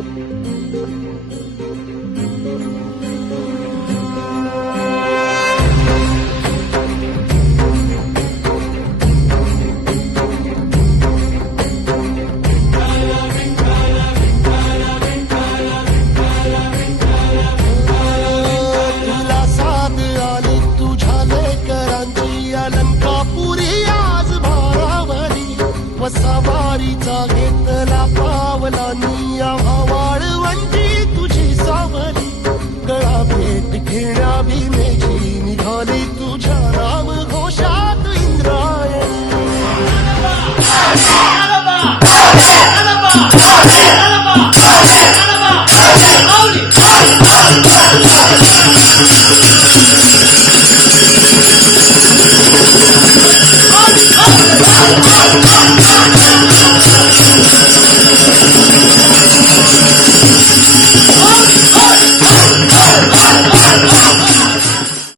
तुला साथ आली तुझ्या लेकरांची अलंकापुरी आज भारावली वसावारीचा घेतला पावलांनी आव्हा वाळवंटी तुझी सावली गळा भेट घेण्या भीमेची निघाली तुझ्या राम घोषात इंद्रायणी